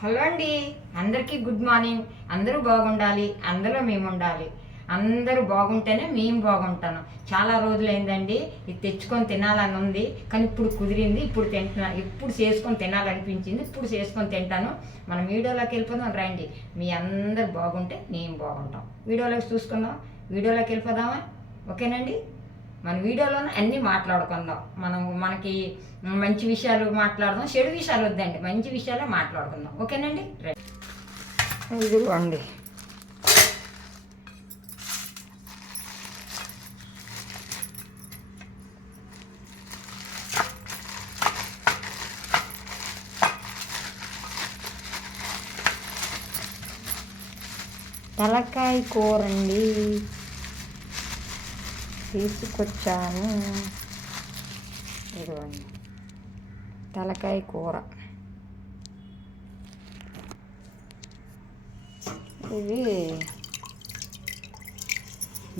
Hello అండి. అందరికీ good morning. అందరూ బాగుండాలి. అందరూ మేము ఉండాలి అందరూ బాగుంటేనే మేము బాగుంటాను. చాలా రోజులైందండి. ఇది తెచ్చుకొని తినాలని ఉంది. కానీ ఇప్పుడు కుదిరింది. ఇప్పుడు తింటున్నా. ఇప్పుడు చేసుకొని తినాలనిపించింది. ఇప్పుడు చేసుకొని తింటాను. మనం వీడియోలోకి వెళ్ళిపోదాం. రండి. మీ అందరు బాగుంటే మేము బాగుంటాం. వీడియోలోకి చూసుకుందాం. వీడియోలోకి వెళ్ళిపోదామా? ఓకేనండి? మన వీడియోలోనే అన్నీ మాట్లాడుకుందాం. మనం మనకి మంచి విషయాలు మాట్లాడదాం చెడు విషయాలు వద్దండి. మంచి విషయాలే మాట్లాడుకుందాం. ఓకేనండి? ఇదిగోండి. తలకాయ కూరండి. తీసుకొచ్చాను. ఇదిగోండి. తలకాయ కూర. ఇది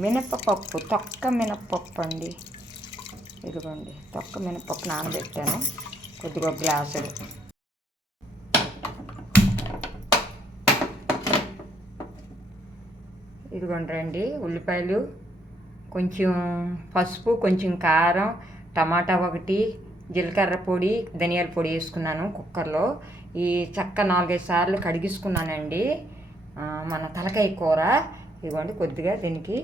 మినపపప్పు తొక్క మినపప్పు అండి. ఇదిగోండి తొక్క మినపప్పు నానబెట్టాను. కొద్దిగా గ్లాసులు ఇదిగోండి రండి ఉల్లిపాయలు కొంచెం పసుపు కొంచెం కారం టమాటా ఒకటి జీలకర్ర పొడి ధనియాల పొడి వేసుకున్నాను కుక్కర్లో. ఈ చక్క నాలుగైదు సార్లు కడిగించుకున్నానండి మన తలకాయ కూర. ఇవ్వండి కొద్దిగా దీనికి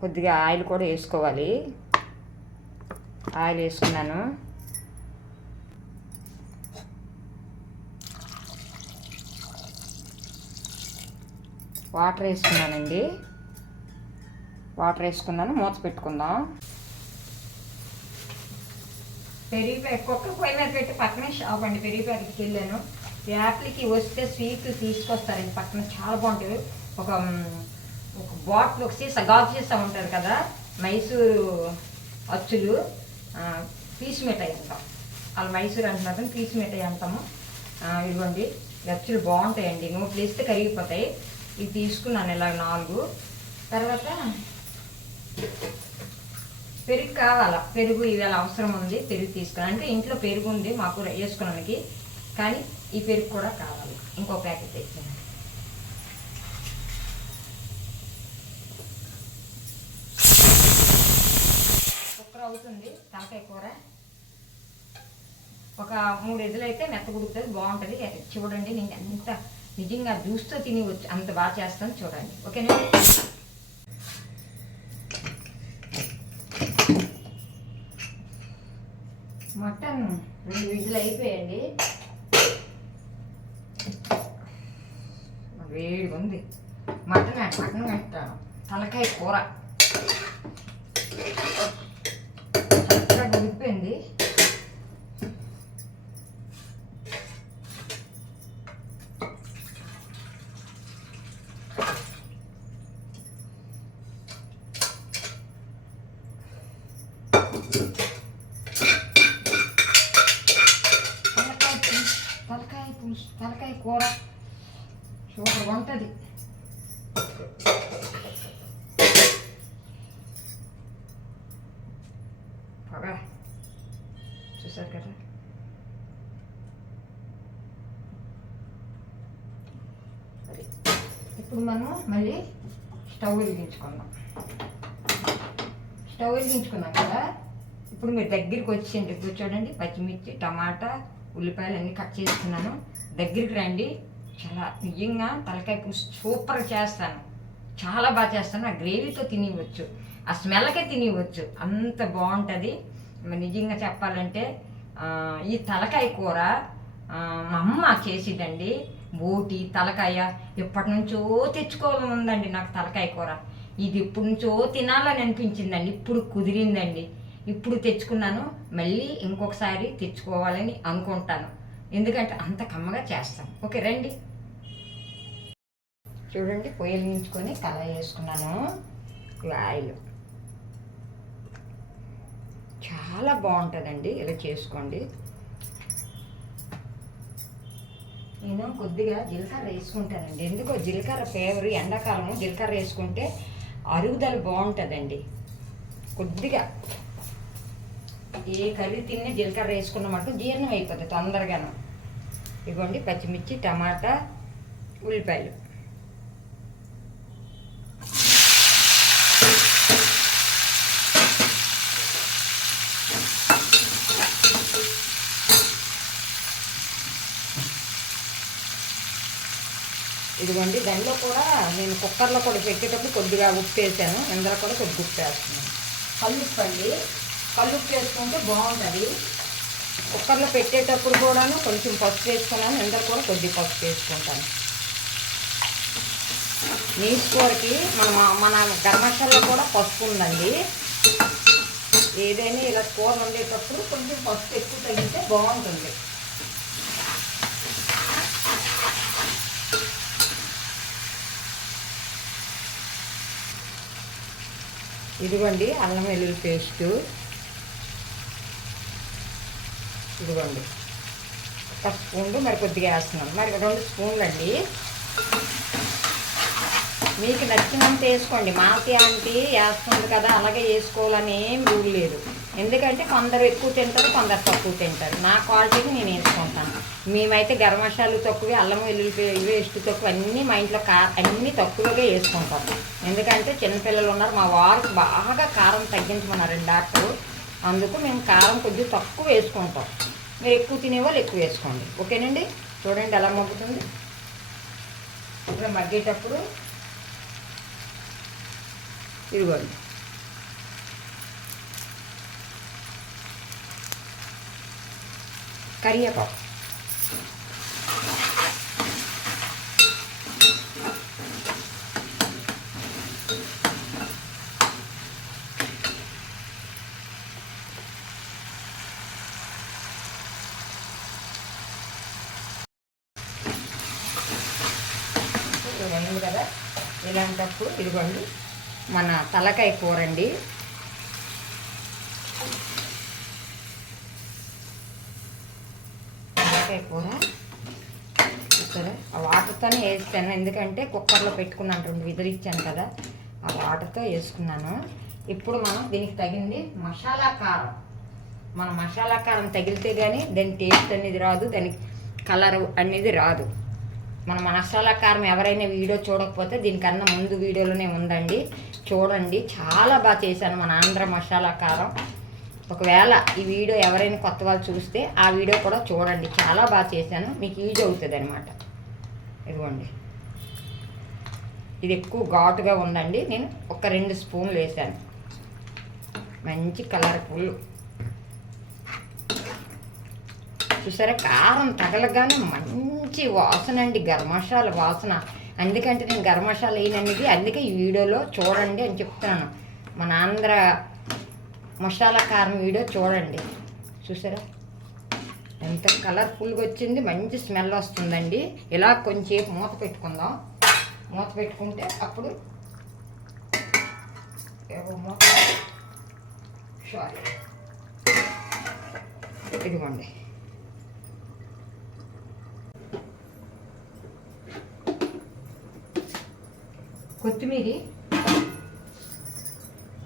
కొద్దిగా ఆయిల్ కూడా వేసుకోవాలి. ఆయిల్ వేసుకున్నాను. వాటర్ వేసుకున్నానండి. వాటర్ వేసుకున్నాను మూత పెట్టుకుందాం. పెరిగి కుక్క పొయ్యి మీద పెట్టి పక్కనే షాప్ అండి పెరిగి ప్యాకెట్కి వెళ్ళాను యాప్లకి వస్తే స్వీట్ తీసుకొస్తారండి పక్కన చాలా బాగుంటుంది ఒక ఒక బాటిల్ ఒక సీసా గాజు సీసా ఉంటుంది కదా మైసూరు అచ్చులు పీసు మిఠాయి అంటాం. వాళ్ళు మైసూర్ అంటున్నారు పీసు మిఠాయి అంటాము. ఇదిగోండి అచ్చులు బాగుంటాయండి. నోట్లు వేస్తే కరిగిపోతాయి. ఇవి తీసుకున్నాను ఇలా నాలుగు. తర్వాత పెరుగు కావాలా? పెరుగు ఇవాళ అవసరం ఉంది పెరుగు తీసుకుని అంటే ఇంట్లో పెరుగు ఉంది మాకు వేసుకోవడానికి. కానీ ఈ పెరుగు కూడా కావాలి. ఇంకో ప్యాకెట్ తెచ్చాను కుక్కర్ అవుతుంది తలకాయ కూర. ఒక మూడు ఎదులు అయితే మెత్త గుడుకుతుంది బాగుంటుంది. చూడండి నేను ఎంత నిజంగా జ్యూస్తో తిని వచ్చి అంత బాగా చేస్తాను చూడండి. ఓకేనా? మటన్ రెండు విజులు అయిపోయండి వేడిగా ఉంది. మటన్ మటన్ పెట్టాను తలకాయ కూర చక్కగా ఉడిపోయింది తలకాయ పులుసు తలకాయ పులుసు తలకాయ కూర. సూపర్ ఉంటుంది. పొగ చూసారు కదా? ఇప్పుడు మనం మళ్ళీ స్టవ్ వెలిగించుకుందాం. స్టవ్ వెలిగించుకున్నాం కదా? ఇప్పుడు మీరు దగ్గరికి వచ్చేయండి. కూర్చోడండి పచ్చిమిర్చి టమాటా ఉల్లిపాయలు అన్నీ కట్ చేసుకున్నాను. దగ్గరికి రండి. చాలా నిజంగా తలకాయ పులుసు సూపర్గా చేస్తాను. చాలా బాగా చేస్తాను. ఆ గ్రేవీతో తినివచ్చు ఆ స్మెల్కే తినివచ్చు అంత బాగుంటుంది. నిజంగా చెప్పాలంటే ఈ తలకాయ కూర మా అమ్మ చేసిదండి. బోటి తలకాయ ఎప్పటి నుంచో తెచ్చుకోవాలని ఉందండి నాకు తలకాయ కూర. ఇది ఎప్పటి నుంచో తినాలని అనిపించిందండి. ఇప్పుడు కుదిరిందండి. ఇప్పుడు తెచ్చుకున్నాను. మళ్ళీ ఇంకొకసారి తెచ్చుకోవాలని అనుకుంటాను. ఎందుకంటే అంత కమ్మగా చేస్తాం. ఓకే రండి. చూడండి పొయ్యిలించుకొని వెలిగించుకొని వేసుకున్నాను. ఈ ఆయిల్. చాలా బాగుంటుందండి ఇలా చేసుకోండి. నేను కొద్దిగా జీలకర్ర వేసుకుంటానండి. ఎందుకో జీలకర్ర ఫేవర్ ఎండాకాలం జీలకర్ర వేసుకుంటే అరుగుదల బాగుంటుందండి. కొద్దిగా ఏ కర్రీ తిన్నా జీలకర్ర వేసుకున్నామంటూ జీర్ణం అయిపోతుంది తొందరగాను. ఇదిగోండి పచ్చిమిర్చి టమాటా ఉల్లిపాయలు. ఇదిగోండి దానిలో కూడా నేను కుక్కర్లో కూడా పెట్టేటప్పుడు కొద్దిగా ఉప్పు వేసాను. ఇందులో కూడా కొద్దిగా ఉప్పు వేస్తున్నాను. కల్లుప్పు అండి. కల్లుప్పు వేసుకుంటే బాగుంటుంది. కుక్కర్లో పెట్టేటప్పుడు కూడాను కొంచెం పసుపు వేసుకున్నాను ఇందులో కూడా కొద్దిగా పసుపు వేసుకుంటాను. నీసు కూరకి మన మన గర్మశాలలో కూడా పసుపు ఉందండి. ఏదైనా ఇలా కూర వండేటప్పుడు కొంచెం పసుపు ఎక్కువ తగ్గితే బాగుంటుంది. ఇదిగోండి అల్లం వెల్లుల్లి పేస్టు. ఇదిగోండి. ఒక స్పూన్లు మరి కొద్దిగా వేస్తున్నాను. మరి రెండు స్పూన్లు అండి మీకు నచ్చినంత వేసుకోండి. మాతి ఆంటీ వేస్తుంది కదా అలాగే వేసుకోవాలని ఏం రూల్ లేదు. ఎందుకంటే కొందరు ఎక్కువ తింటారు కొందరు తక్కువ తింటారు. నా క్వాలిటీకి నేను వేసుకుంటాను. మేమైతే గరం మసాలు తక్కువ అల్లం వెల్లుల్లి వేస్ట్ తక్కువ. అన్నీ మా ఇంట్లో కా అన్నీ తక్కువగా వేసుకుంటాం ఎందుకంటే చిన్నపిల్లలు ఉన్నారు మా వారికి బాగా కారం తగ్గించమన్నారండి డాక్టరు. అందుకు మేము కారం కొద్దిగా తక్కువ వేసుకుంటాం. మీరు ఎక్కువ తినేవాళ్ళు ఎక్కువ వేసుకోండి. ఓకేనండి? చూడండి ఎలా మగ్గుతుంది. ఇప్పుడు మగ్గేటప్పుడు ఇదిగోండి. కరివేపాకు. అయింది కదా? ఇలాంటప్పుడు ఇదిగోండి మన తలకాయ కూర అండి తలకాయ కూర. చూసారా? ఆ వాటర్తోనే వేస్తాను ఎందుకంటే కుక్కర్లో పెట్టుకున్నాను రెండు విదిలిచ్చాను కదా. ఆ వాటర్తో వేసుకున్నాను. ఇప్పుడు మనం దీనికి తగింది మసాలా కారం. మన మసాలా కారం తగిలితే కానీ దాని టేస్ట్ అనేది రాదు దానికి కలర్ అనేది రాదు. మన మసాలా కారం ఎవరైనా వీడియో చూడకపోతే దీనికన్నా ముందు వీడియోలోనే ఉందండి చూడండి. చాలా బాగా చేశాను మన ఆంధ్ర మసాలా కారం ఒకవేళ ఈ వీడియో ఎవరైనా కొత్త వాళ్ళు చూస్తే ఆ వీడియో కూడా చూడండి. చాలా బాగా చేశాను. మీకు ఈజీ అవుతుంది అనమాట ఇదిగోండి. ఇది ఎక్కువ ఘాటుగా ఉందండి. నేను ఒక రెండు స్పూన్లు వేసాను మంచి కలర్ఫుల్. చూసారా? కారం తగలగానే మంచి వాసన అండి గరం వాసన. అందుకంటే నేను గరం మసాలా వేయననేది అందుకే ఈ వీడియోలో చూడండి అని చెప్తున్నాను. మన ఆంధ్ర మసాలా కారం వీడియో చూడండి. చూసారా? ఎంత కలర్ఫుల్గా వచ్చింది. మంచి స్మెల్ వస్తుందండి. ఇలా కొంచెంసేపు మూత పెట్టుకుందాం. మూత పెట్టుకుంటే అప్పుడు ఏవో మూత సారీ ఇదిగోండి. కొత్తిమీర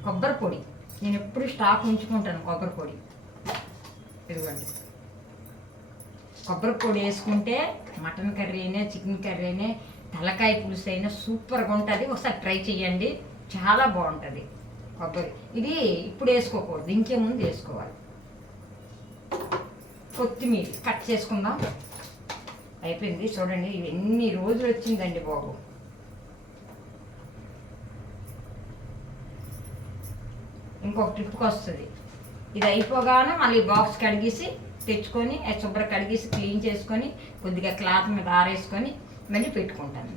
కొబ్బరి పొడి. నేను ఎప్పుడు స్టాక్ ఉంచుకుంటాను కొబ్బరి పొడి. ఇదిగోండి. కొబ్బరి పొడి వేసుకుంటే మటన్ కర్రీ అయినా చికెన్ కర్రీ అయినా తలకాయ పులుసు అయినా సూపర్గా ఉంటుంది. ఒకసారి ట్రై చేయండి. చాలా బాగుంటుంది కొబ్బరి. ఇది ఇప్పుడు వేసుకోకూడదు. ఇంకే ముందు వేసుకోవాలి. కొత్తిమీర కట్ చేసుకుందాం. అయిపోయింది. చూడండి ఎన్ని రోజులు వచ్చిందండి బాబు. ఇంకొక ట్రిప్కి వస్తుంది. ఇది అయిపోగానే మళ్ళీ బాక్స్ కడిగేసి తెచ్చుకొని శుభ్ర కడిగేసి క్లీన్ చేసుకొని కొద్దిగా క్లాత్ మీద ఆరేసుకొని మళ్ళీ పెట్టుకుంటాను.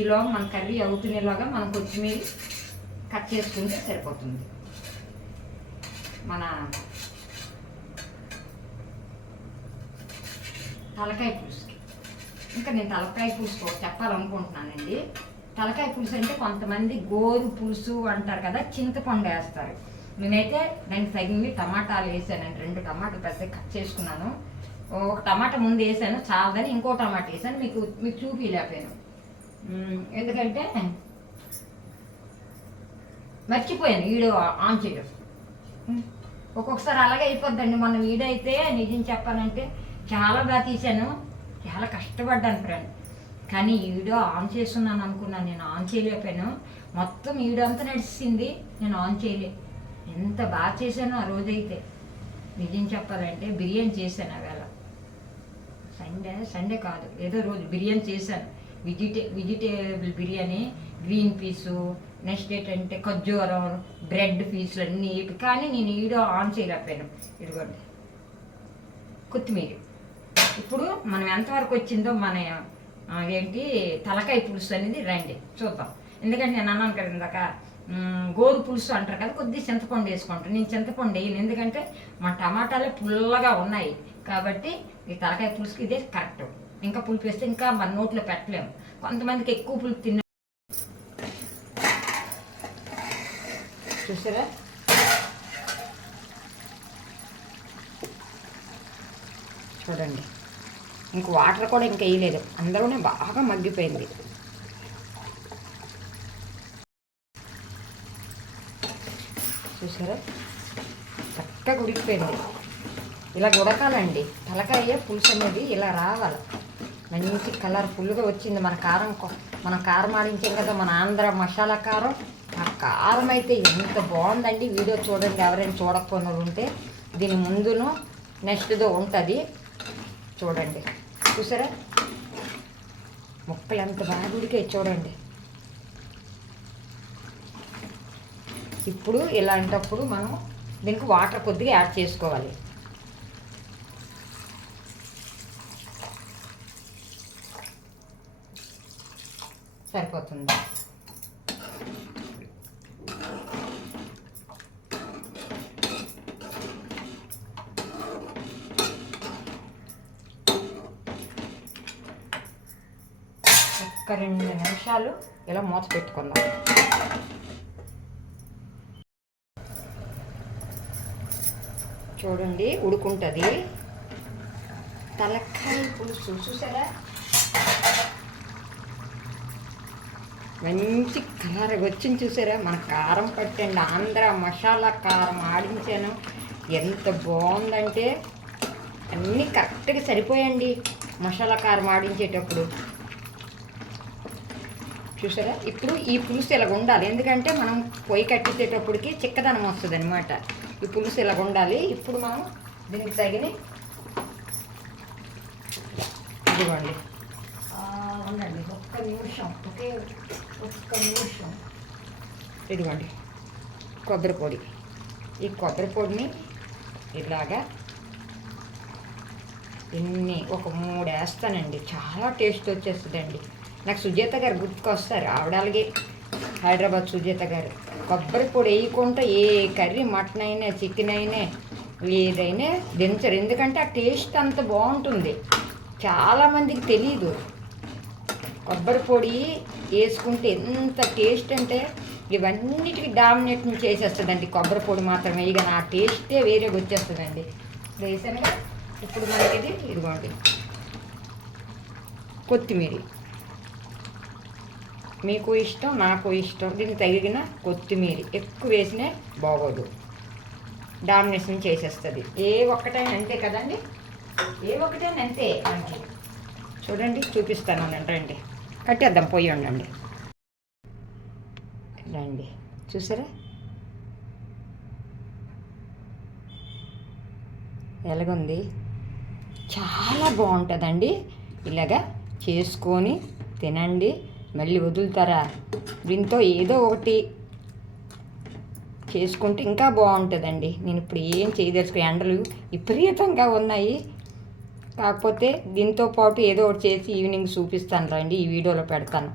ఈలో ఈలోగా మన కర్రీ అవుతునేలాగా మనం కొత్తిమీర కట్ చేసుకుంటే సరిపోతుంది. మన తలకాయ పులుసు. ఇంకా నేను తలకాయ పులుసు చెప్పాలనుకుంటున్నానండి. తలకాయ పులుసు అంటే కొంతమంది గోరు పులుసు అంటారు కదా చింతపండు వేస్తారు. నేనైతే దానికి తగినవి టమాటాలు వేసానండి రెండు టమాటాలు పెద్ద కట్ చేసుకున్నాను. ఒక టమాటా ముందు వేసాను చాలదని ఇంకో టమాటా వేసాను మీకు మీకు చూపించలేకపోయాను. ఎందుకంటే మర్చిపోయాను వీడియో ఆన్ చేయడం. ఒక్కొక్కసారి అలాగే అయిపోద్దండి. మొన్న వీడియో అయితే నిజం చెప్పాలంటే చాలా బాగా తీశాను. చాలా కష్టపడ్డాను ఫ్రెండ్. కానీ ఈ వీడియో ఆన్ చేస్తున్నాను అనుకున్నాను నేను ఆన్ చేయలేకపోయాను. మొత్తం ఈ వీడియో అంతా నడిచింది నేను ఆన్ చేయలే. ఎంత బాగా చేశాను ఆ రోజైతే. నిజం చెప్పాలంటే బిర్యానీ చేశాను ఆవేళ సండే సండే కాదు ఏదో రోజు బిర్యానీ చేశాను. వెజిటే vegetable biryani green peas next ఏంటంటే ఖర్జూరం బ్రెడ్ పీసులు అన్నీ కానీ నేను వీడియో ఆన్ చేయలేకపోయాను. ఇదిగోండి. కొత్తిమీర. ఇప్పుడు మనం ఎంతవరకు వచ్చిందో మన ఏంటి తలకాయ పులుసు అనేది రండి చూద్దాం. ఎందుకంటే నేను అన్నాను కదా ఇందాక గోరు పులుసు అంటారు కదా కొద్దిగా చింతపండు వేసుకుంటాను నేను చింతపండు వేయను ఎందుకంటే మా టమాటాలే పుల్లగా ఉన్నాయి. కాబట్టి ఈ తలకాయ పులుసుకి ఇదే కరెక్ట్. ఇంకా పులుపు వేస్తే ఇంకా మన నోట్లో పెట్టలేము. కొంతమందికి ఎక్కువ పులుపు తిన్న చూసారా? చూడండి. ఇంక వాటర్ కూడా ఇంకా వేయలేదు. అందులోనే బాగా మగ్గిపోయింది. చూసారా? చక్కగా ఉడికిపోయింది. ఇలా ఉడకాలండి. తలకాయ పులుసు అనేది ఇలా రావాలి. మంచి కలర్ఫుల్గా వచ్చింది. మన కారం మన కారం ఆడించాం కదా మన ఆంధ్ర మసాలా కారం. ఆ కారం అయితే ఎంత బాగుందండి. వీడియో చూడండి. ఎవరైనా చూడకపోయిన ఉంటే దీని ముందును నెక్స్ట్దో ఉంటుంది. చూడండి. చూసారా? ముక్కలు ఎంత బాగా ఉడికే చూడండి ఇప్పుడు ఇలాంటప్పుడు మనం దీనికి వాటర్ కొద్దిగా యాడ్ చేసుకోవాలి. సరిపోతుంది ఒక్క రెండు నిమిషాలు ఇలా మూత పెట్టుకుందాం. చూడండి ఉడుకుంటుంది. తలకాయ పులుసు చూసారా? మంచి కలర్ వచ్చింది చూసారా? మన కారం పట్టండి. ఆంధ్ర మసాలా కారం ఆడించాను. ఎంత బాగుందంటే అన్నీ కరెక్ట్గా సరిపోయండి. మసాలా కారం ఆడించేటప్పుడు. చూసారా? ఇప్పుడు ఈ పులుసు ఇలాగ ఉండాలి? ఎందుకంటే మనం పొయ్యి కట్టించేటప్పటికి చిక్కదనం వస్తుంది అనమాట ఈ పులుసు ఇలాగ ఉండాలి? ఇప్పుడు మనం దీనికి తగిన ఇదిగోండి. ఉండండి. ఒక్క నిమిషం. ఒకే ఒక్క నిమిషం. ఇదిగోండి. కొబ్బరి పొడి. ఈ కొబ్బరి పొడిని ఇలాగా ఎన్ని ఒక మూడు వేస్తానండి చాలా టేస్ట్ వచ్చేస్తుందండి. నాకు సుజాత గారు గుర్తుకొస్తారు. ఆవిడ అలాగే హైదరాబాద్ సుజాత గారు. కొబ్బరి పొడి వేయకుండా ఏ కర్రీ మటన్ అయినా చికెన్ అయినా ఏదైనా దించరు. ఎందుకంటే ఆ టేస్ట్ అంత బాగుంటుంది. చాలామందికి తెలియదు కొబ్బరి పొడి వేసుకుంటే ఎంత టేస్ట్ అంటే ఇవన్నిటికి డామినేట్ చేసేస్తుందండి. కొబ్బరి పొడి మాత్రమే. ఇక ఆ టేస్టే వేరే వచ్చేస్తుందండి. ఇప్పుడు ఇప్పుడు మనకి ఇది ఇదిగోండి. కొత్తిమీర. మీకు ఇష్టం నాకు ఇష్టం. దీనికి తగిన కొత్తిమీర ఎక్కువ వేసినా బాగోదు. డామినేషన్ చేసేస్తుంది. ఏ ఒక్కటైనా అంతే కదండి? ఏ ఒక్కటైనా అంతే మనకి. చూడండి చూపిస్తాను రండి. కట్టేద్దాం పోయి ఉండండి. రండి. చూసారా? ఎలాగుంది? చాలా బాగుంటుందండి. ఇలాగా చేసుకొని తినండి. మళ్ళీ వదులుతారా? దీంతో ఏదో ఒకటి చేసుకుంటే ఇంకా బాగుంటుందండి. నేను ఇప్పుడు ఏం చేయదలుచుకుని ఎండలు విపరీతంగా ఉన్నాయి. కాకపోతే దీంతో పాటు ఏదో ఒకటి చేసి ఈవినింగ్ చూపిస్తాను రండి ఈ వీడియోలో పెడతాను.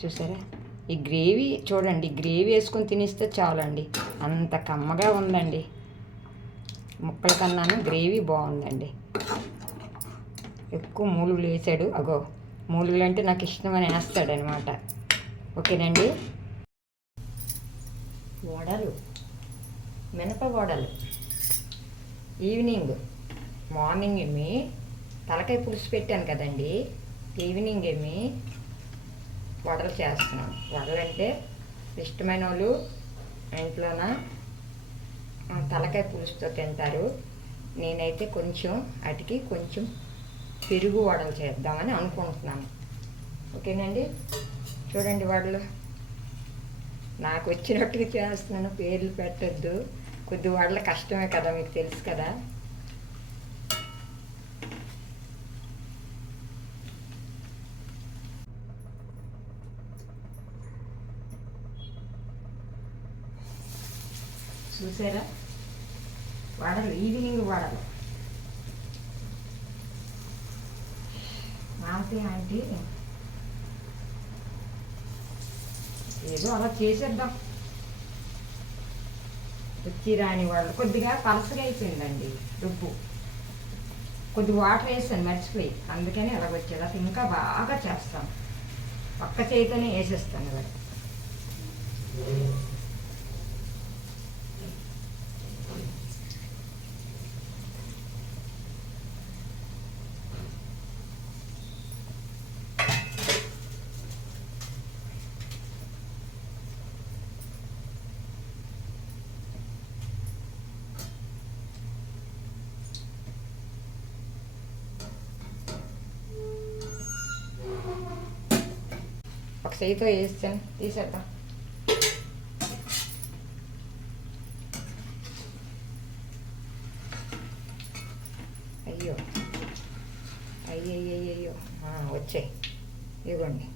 చూసారా? ఈ గ్రేవీ చూడండి గ్రేవీ వేసుకొని తినిస్తే చాలండి. అంత కమ్మగా ఉందండి. ముక్కల కన్నాను గ్రేవీ బాగుందండి. ఎక్కువ మూలు వేసాడు అగో. మూలుగులు అంటే నాకు ఇష్టమని వేస్తాడనమాట. ఓకేనండి? వడలు. మినప వడలు. ఈవినింగ్. మార్నింగ్ ఏమి? తలకాయ పులుసు పెట్టాను కదండి. ఈవినింగ్ ఏమి? వడలు చేస్తున్నాను. వడలు అంటే ఇష్టమైన వాళ్ళు ఇంట్లోన తలకాయ పులుసుతో తింటారు. నేనైతే కొంచెం అటుకి కొంచెం పెరుగు వడలు చేద్దామని అనుకుంటున్నాను. ఓకేనండి? చూడండి వడలు. నాకు వచ్చినట్టుగా చేస్తున్నాను పేర్లు పెట్టద్దు. కొద్ది వడలు కష్టమే కదా మీకు తెలుసు కదా. చూసారా? వడలు ఈవినింగ్ వడలు. మామతి ఆంటీ ఏదో అలా చేసేద్దాం. వచ్చి రాని వాళ్ళు. కొద్దిగా పలసగా అయిపోయిందండి రుబ్బు. కొద్ది వాటర్ వేసాను మర్చిపోయి. అందుకని అలాగ వచ్చేది అసలు ఇంకా బాగా చేస్తాం పక్క చేతితోనే వేసేస్తాను వాడు ఒక చేతితో వేస్తాను తీసేద్దాం అయ్యో అయ్యయ్యో వచ్చాయి ఇవ్వండి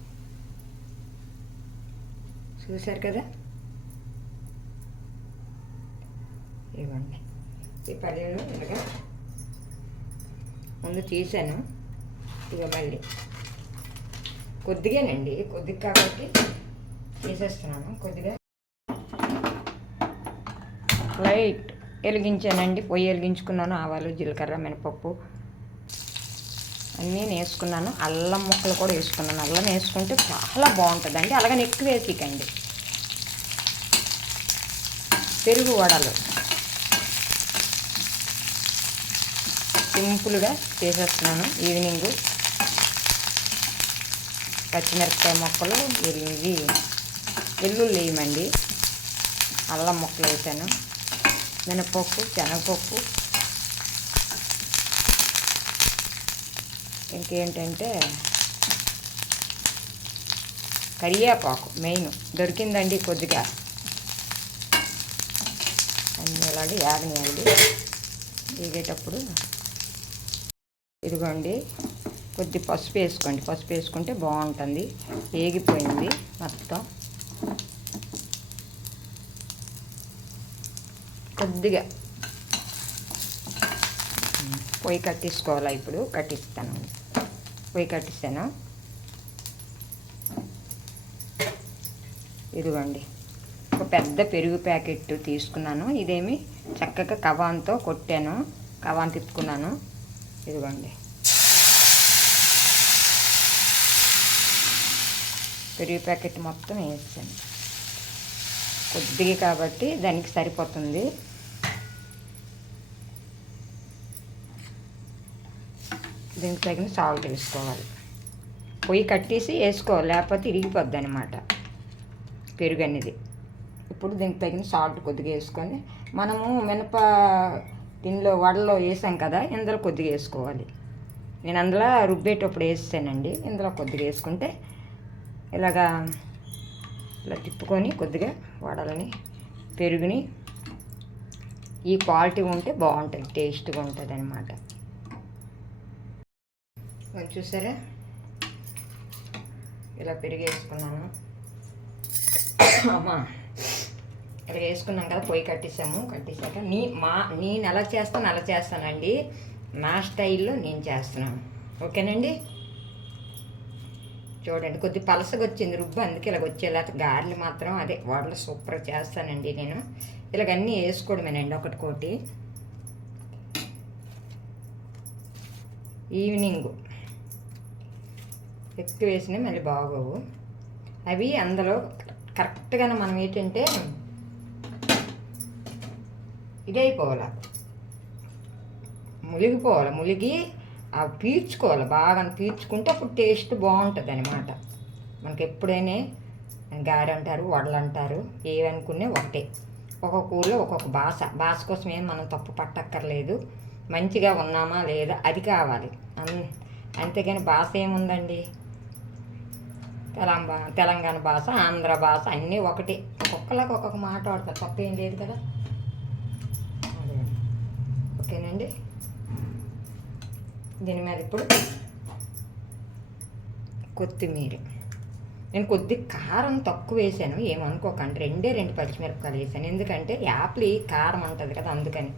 చూశారు కదా ఇవ్వండి ఈ పల్లెలు ఇలాగా ముందు తీసాను ఇక మళ్ళీ కొద్దిగానండి కొద్దిగా కాబట్టి తీసేస్తున్నాను. కొద్దిగా లైట్ వెలిగించానండి పొయ్యి వెలిగించుకున్నాను ఆవాలు జీలకర్ర మినపప్పు అన్నీ వేసుకున్నాను అల్లం ముక్కలు కూడా వేసుకున్నాను. అల్లం వేసుకుంటే చాలా బాగుంటుందండి. అలాగని ఎక్కువ వేసికండి. పెరుగు వడలు సింపుల్గా చేసేస్తున్నాను. ఈవినింగ్ పచ్చిమిరపకాయ ముక్కలు ఇవి వెల్లుల్లి వేయమండి. అల్లం ముక్కలు వేసాను. మినపప్పు శనగపప్పు. ఇంకేంటంటే కరివేపాకు మెయిన్ దొరికిందండి కొద్దిగా. అన్నీ ఇలాగే యాగనియండి వేగేటప్పుడు ఇదిగోండి. కొద్ది పసుపు వేసుకోండి. పసుపు వేసుకుంటే బాగుంటుంది. ఏగిపోయింది మొత్తం. కొద్దిగా పొయ్యి కట్టించుకోవాలా ఇప్పుడు? కట్టిస్తాను. పొయ్యి కట్టిస్తాను? ఇదిగోండి. ఒక పెద్ద పెరుగు ప్యాకెట్ తీసుకున్నాను. ఇదేమి? చక్కగా కవాన్తో కొట్టాను. కవాన్ తిప్పుకున్నాను ఇదిగోండి. పెరుగు ప్యాకెట్ మొత్తం వేసాను. కొద్దిగా కాబట్టి దానికి సరిపోతుంది. దీనికి తగిన సాల్ట్ వేసుకోవాలి. పొయ్యి కట్టేసి వేసుకోవాలి. లేకపోతే ఇరిగిపోద్ది అనమాట పెరుగు అనేది. ఇప్పుడు దీనికి తగిన సాల్ట్ కొద్దిగా వేసుకొని మనము మినప దీనిలో వడలో వేసాం కదా ఇందులో కొద్దిగా వేసుకోవాలి. నేను అందులో రుబ్బేటప్పుడు వేసానండి ఇందులో కొద్దిగా వేసుకుంటే ఇలాగా ఇలా తిప్పుకొని కొద్దిగా వడలని పెరుగుని ఈ క్వాలిటీ ఉంటే బాగుంటుంది టేస్ట్గా ఉంటుంది అనమాట చూసారా? ఇలా పెరిగేసుకున్నాను. అమ్మా! ఇలా వేసుకున్నాం కదా పొయ్యి కట్టేసాము. కట్టేసాక నీ మా నేను ఎలా చేస్తాను అలా చేస్తానండి. నా స్టైల్లో నేను చేస్తున్నాను. ఓకేనండి? చూడండి. కొద్ది పలసగా వచ్చింది రుబ్బు అందుకే ఇలాగ వచ్చే లేకపోతే గారెలు మాత్రం అదే. వడలు సూపర్ చేస్తానండి నేను. ఇలాగన్నీ వేసుకోవడమేనండి వేసుకోవడమేనండి ఒకటికోటి ఈవినింగ్. ఎక్కువ వేసినా మళ్ళీ బాగోవు. అవి అందులో కరెక్ట్గా మనం ఏంటంటే ఇదైపోవాలి. ములిగిపోవాలి. ములిగి అవి పీల్చుకోవాలి బాగా పీల్చుకుంటే అప్పుడు టేస్ట్ బాగుంటుంది అనమాట మనకి ఎప్పుడైనా గారె అంటారు వడలు అంటారు ఏవనుకునే ఒకటే. ఒక్కొక్క ఊళ్ళో ఒక్కొక్క భాష. భాష కోసం ఏం మనం తప్పు పట్టక్కర్లేదు. మంచిగా ఉన్నామా లేదా అది కావాలి. అన్ అంతేగాని భాష ఏముందండి? తెలంగాణ తెలంగాణ భాష ఆంధ్ర భాష అన్నీ ఒకటి. ఒక్కొక్కలాగా ఒక్కొక్క మాట్లాడతారు. తప్పేం లేదు కదా? ఓకేనండి? దీని మీద ఇప్పుడు కొత్తిమీర. నేను కొద్ది కారం తక్కువ వేసాను ఏమనుకోకండి. రెండే రెండు పచ్చిమిరపకాయలు వేసాను. ఎందుకంటే యాప్లి కారం ఉంటుంది కదా అందుకని.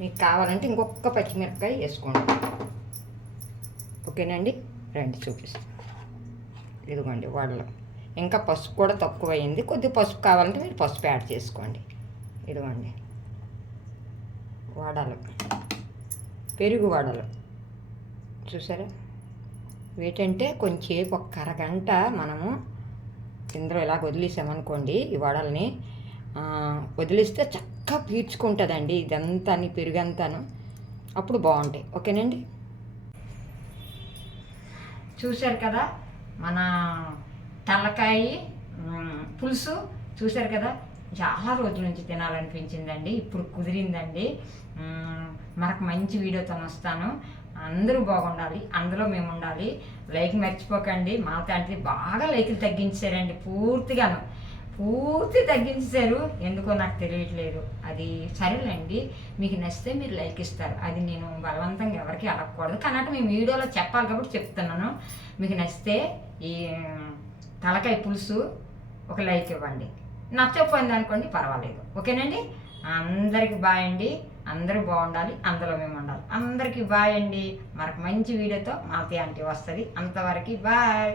మీకు కావాలంటే ఇంకొక పచ్చిమిరపకాయ వేసుకోండి. ఓకేనండి? రండి చూపిస్తాను ఇదిగోండి వడలు. ఇంకా పసుపు కూడా తక్కువ అయింది కొద్ది పసుపు కావాలంటే మీరు పసుపు యాడ్ చేసుకోండి. ఇదిగోండి. వడలు. పెరుగు వడలు. చూసారా? ఏంటంటే కొంచెంసేపు ఒక అరగంట మనము ఇందులో ఇలా వదిలేసామనుకోండి ఈ వడల్ని వదిలిస్తే చక్కగా పీడ్చుకుంటుందండి ఇదంతా పెరుగంతాను. అప్పుడు బాగుంటాయి. ఓకేనండి? చూశారు కదా మన తలకాయ పులుసు చూశారు కదా చాలా రోజుల నుంచి తినాలనిపించిందండి ఇప్పుడు కుదిరిందండి. మనకు మంచి వీడియోతో వస్తాను. అందరూ బాగుండాలి అందులో మేము ఉండాలి లైక్ మర్చిపోకండి మా తండ్రి బాగా లైకులు తగ్గించారండి పూర్తిగాను. పూర్తి తగ్గించారు ఎందుకో నాకు తెలియట్లేదు. అది సరేలేండి మీకు నచ్చితే మీరు లైక్ ఇస్తారు. అది నేను బలవంతంగా ఎవరికి అడగకూడదు. కానీ అంటే మేము వీడియోలో చెప్పాలి కాబట్టి చెప్తున్నాను. మీకు నచ్చితే ఈ తలకాయ పులుసు ఒక లైక్ ఇవ్వండి. నచ్చకపోయింది అనుకోండి పర్వాలేదు. ఓకేనండి? అందరికి బాయ్ అండి. అందరూ బాగుండాలి అందులో మేము ఉండాలి. అందరికీ బాయ్ అండి. మరొక మంచి వీడియోతో మాతి ఆంటీ వస్తుంది. అంతవరకు బాయ్